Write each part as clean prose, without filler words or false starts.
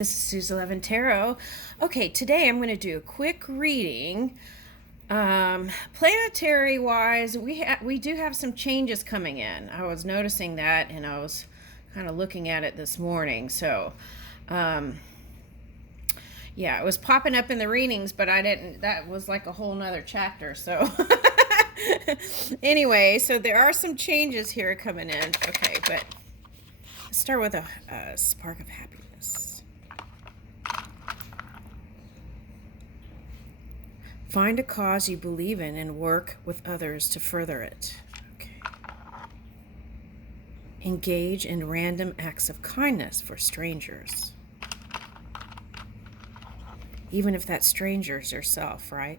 This is Suze 11 Tarot. Okay, today I'm going to do a quick reading. Planetary wise, we do have some changes coming in. I was noticing that, and I was kind of looking at it this morning. So, yeah, it was popping up in the readings, but I didn't. That was like a whole nother chapter. So, anyway, so there are some changes here coming in. Okay, but let's start with a spark of happiness. Find a cause you believe in and work with others to further it. Okay. Engage in random acts of kindness for strangers. Even if that stranger's yourself, right?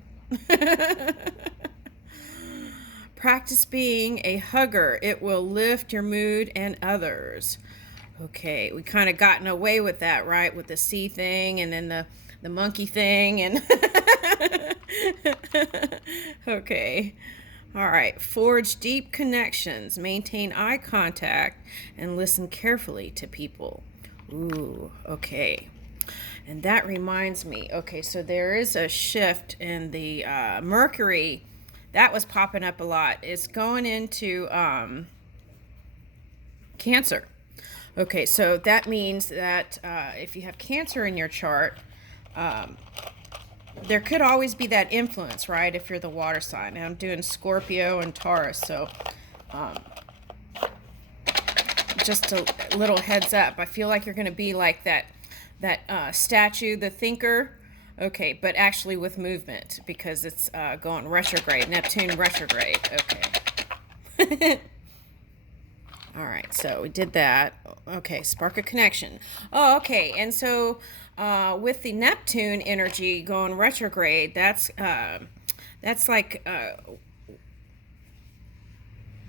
Practice being a hugger. It will lift your mood and others. Okay, we kind of gotten away with that, right? With the sea thing and then the monkey thing and okay. All right. Forge deep connections, maintain eye contact, and listen carefully to people. Ooh, okay. And that reminds me, okay, so there is a shift in the Mercury. That was popping up a lot. It's going into Cancer. Okay, so that means that if you have Cancer in your chart, there could always be that influence, right? If you're the water sign. And I'm doing Scorpio and Taurus, so just a little heads up. I feel like you're going to be like that statue, the thinker. Okay, but actually with movement because it's going retrograde, Neptune retrograde. Okay. All right, so we did that. Okay, spark a connection. Oh, okay, and so with the Neptune energy going retrograde, that's like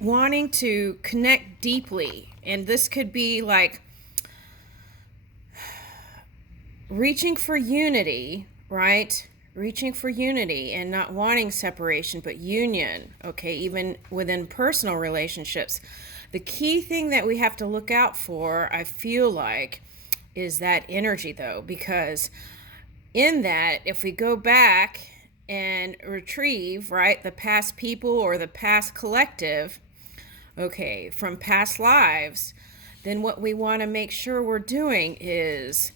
wanting to connect deeply, and this could be like reaching for unity, right? Reaching for unity and not wanting separation, but union. Okay, even within personal relationships. The key thing that we have to look out for, I feel like, is that energy, though, because in that, if we go back and retrieve, right, the past people or the past collective, okay, from past lives, then what we want to make sure we're doing is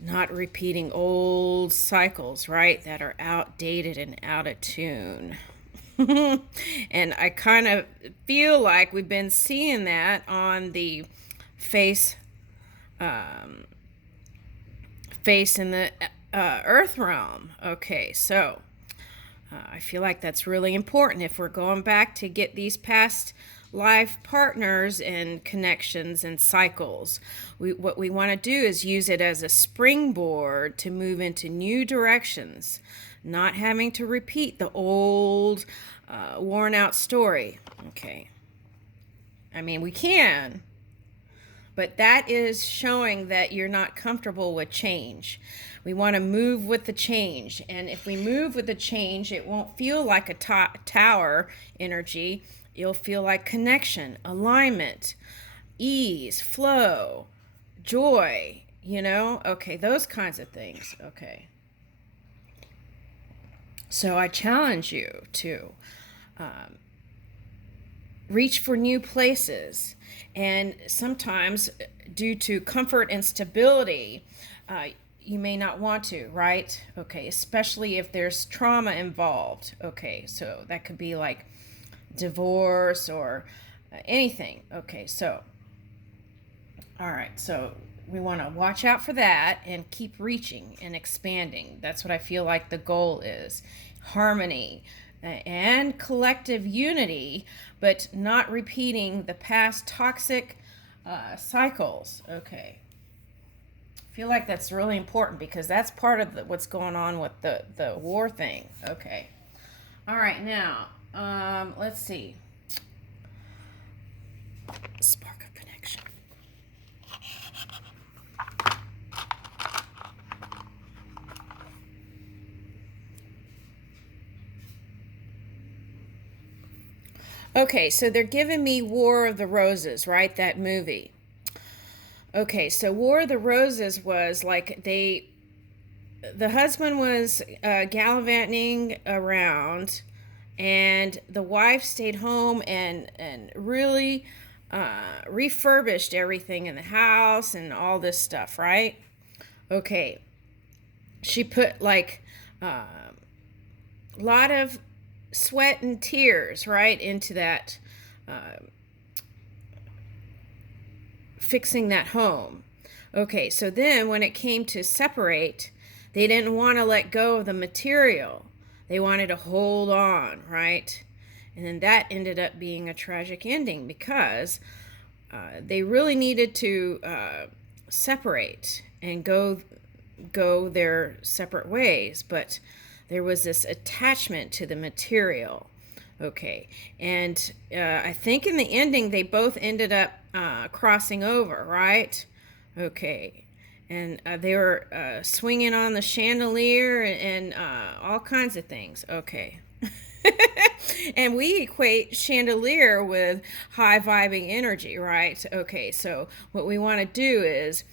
not repeating old cycles, right, that are outdated and out of tune. And I kind of feel like we've been seeing that on the face in the earth realm. Okay, so I feel like that's really important if we're going back to get these past life partners and connections and cycles. What we want to do is use it as a springboard to move into new directions, not having to repeat the old worn out story. Okay. I mean, we can, but that is showing that you're not comfortable with change. We want to move with the change. And if we move with the change, it won't feel like a tower energy. You'll feel like connection, alignment, ease, flow, joy, Okay, those kinds of things. Okay. So I challenge you to reach for new places. And sometimes, due to comfort and stability, you may not want to, right? Okay, especially if there's trauma involved. Okay, so that could be like divorce or anything. Okay, so, all right, so we want to watch out for that and keep reaching and expanding. That's what I feel like the goal is. Harmony and collective unity, but not repeating the past toxic cycles. Okay. I feel like that's really important because that's part of what's going on with the war thing. Okay. All right, now, let's see. Spark of connection. Okay, so they're giving me War of the Roses, right? That movie. Okay, so War of the Roses was like the husband was gallivanting around, and the wife stayed home and really refurbished everything in the house and all this stuff, right? Okay, she put like a lot of sweat and tears, right, into that, fixing that home. Okay, so then when it came to separate, they didn't want to let go of the material. They wanted to hold on, right? And then that ended up being a tragic ending because they really needed to separate and go their separate ways, but there was this attachment to the material. Okay, and I think in the ending they both ended up crossing over, right? Okay, and they were swinging on the chandelier and all kinds of things. Okay. And we equate chandelier with high vibing energy, right? Okay, so what we want to do is,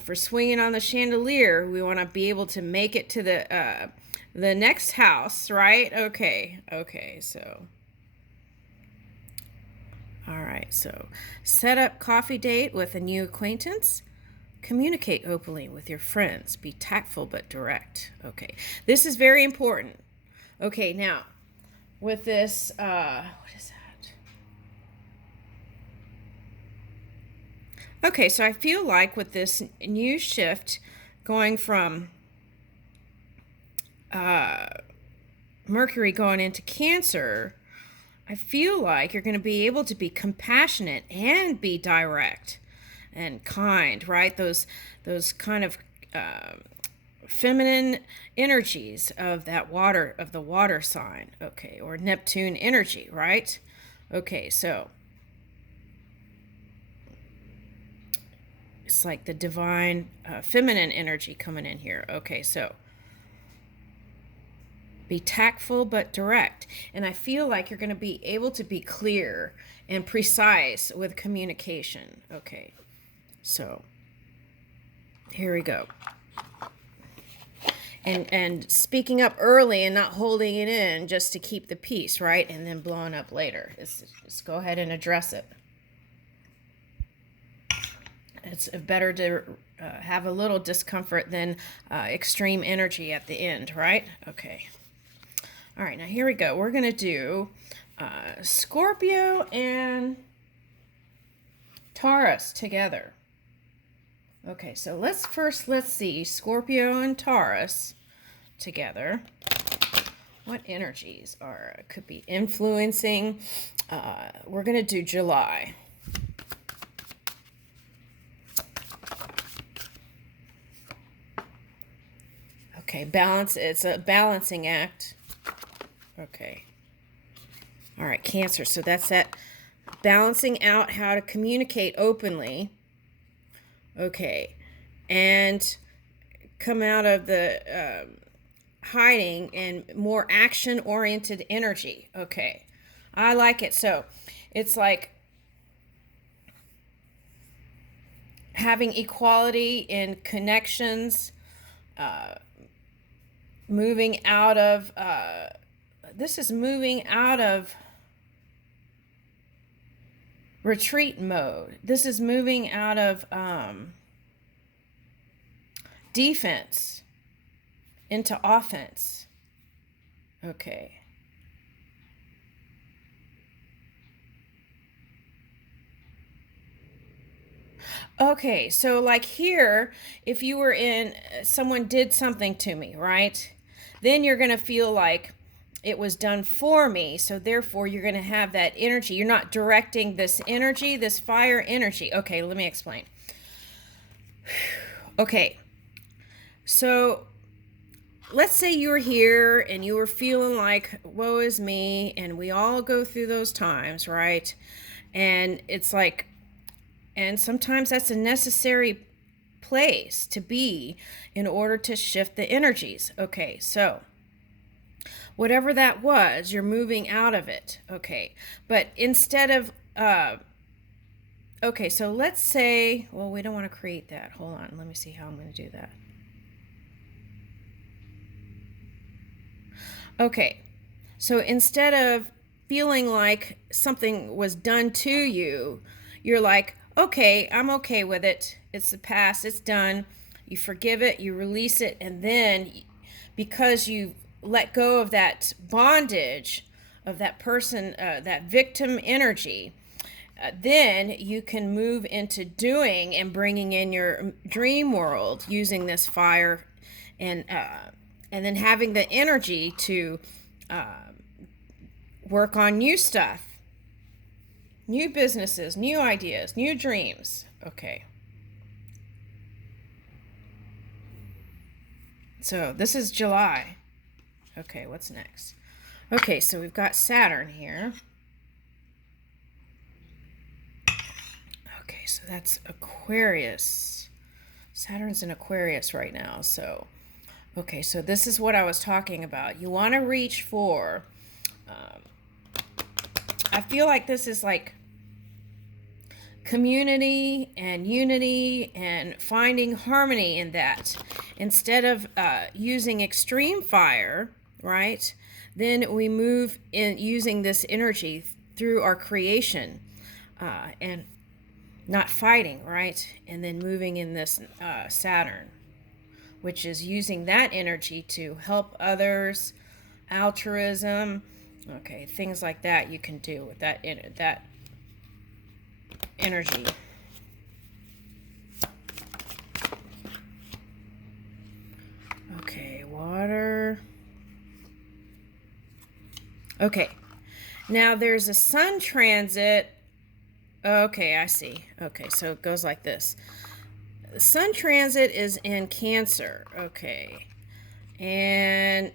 for swinging on the chandelier, we want to be able to make it to the next house, right? Okay, so. All right, so set up coffee date with a new acquaintance. Communicate openly with your friends. Be tactful but direct. Okay, this is very important. Okay, now with this, what is that? Okay, so I feel like with this new shift going from Mercury going into Cancer, I feel like you're going to be able to be compassionate and be direct and kind, right? Those kind of feminine energies of that water, of the water sign, okay, or Neptune energy, right? Okay, so it's like the divine feminine energy coming in here. Okay, so be tactful but direct. And I feel like you're going to be able to be clear and precise with communication. Okay, so here we go. And speaking up early and not holding it in just to keep the peace, right? And then blowing up later. Just go ahead and address it. It's better to have a little discomfort than extreme energy at the end, right? Okay. All right, now here we go. We're going to do Scorpio and Taurus together. Okay, so let's see Scorpio and Taurus together. What energies could be influencing? We're going to do July. Okay, balance. It's a balancing act. Okay. All right, Cancer. So that's that balancing out how to communicate openly. Okay. And come out of the hiding and more action-oriented energy. Okay. I like it. So it's like having equality in connections, moving out of this is moving out of retreat mode. This is moving out of defense into offense. Okay. Okay, so like here, if you were in, someone did something to me, right? Then you're going to feel like it was done for me. So therefore, you're going to have that energy. You're not directing this energy, this fire energy. Okay, let me explain. Okay, so let's say you were here and you were feeling like, woe is me, and we all go through those times, right? And it's like, and sometimes that's a necessary place to be in order to shift the energies. Okay, so whatever that was, you're moving out of it. Okay, but instead of Okay, so let's say, well, we don't want to create that. Hold on, let me see how I'm going to do that. Okay, so instead of feeling like something was done to you, you're like, okay, I'm okay with it. It's the past, it's done. You forgive it, you release it, and then because you let go of that bondage of that person, that victim energy, then you can move into doing and bringing in your dream world using this fire, and then having the energy to work on new stuff, new businesses, new ideas, new dreams. Okay. So this is July. Okay, what's next? Okay, so we've got Saturn here. Okay, so that's Aquarius. Saturn's in Aquarius right now. So, okay, so this is what I was talking about. You want to reach for, I feel like this is like community and unity and finding harmony in that. Instead of using extreme fire, right? Then we move in using this energy through our creation, and not fighting, right? And then moving in this Saturn, which is using that energy to help others, altruism, okay, things like that you can do with that energy. Okay, water. Okay, now there's a sun transit. Okay, I see. Okay, so it goes like this. The sun transit is in Cancer. Okay, and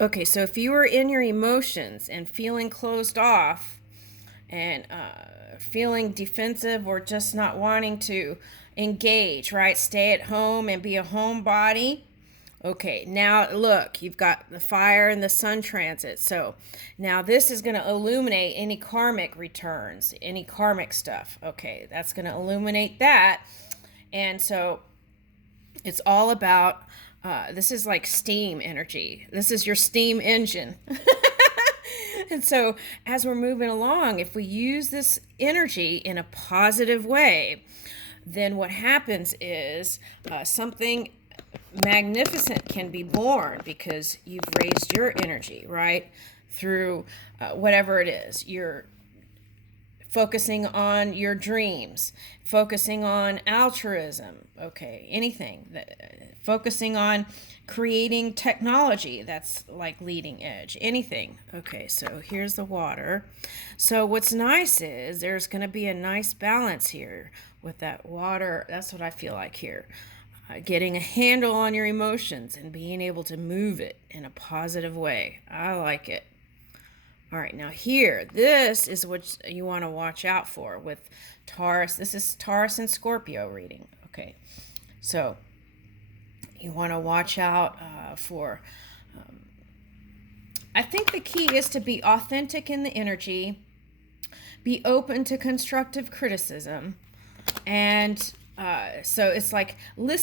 okay, so if you were in your emotions and feeling closed off and feeling defensive or just not wanting to engage, right? Stay at home and be a homebody. Okay, now look, you've got the fire and the sun transit. So now this is going to illuminate any karmic returns, any karmic stuff. Okay, that's going to illuminate that. And so it's all about, this is like steam energy. This is your steam engine. And so as we're moving along, if we use this energy in a positive way, then what happens is something magnificent can be born because you've raised your energy, right? Through whatever it is. You're focusing on your dreams, focusing on altruism, okay, anything. Focusing on creating technology that's like leading edge, anything. Okay, so here's the water. So what's nice is there's going to be a nice balance here with that water. That's what I feel like here. Getting a handle on your emotions and being able to move it in a positive way. I like it. All right, now here, this is what you want to watch out for with Taurus. This is Taurus and Scorpio reading. Okay, so you want to watch out for, I think the key is to be authentic in the energy, be open to constructive criticism, and so it's like listen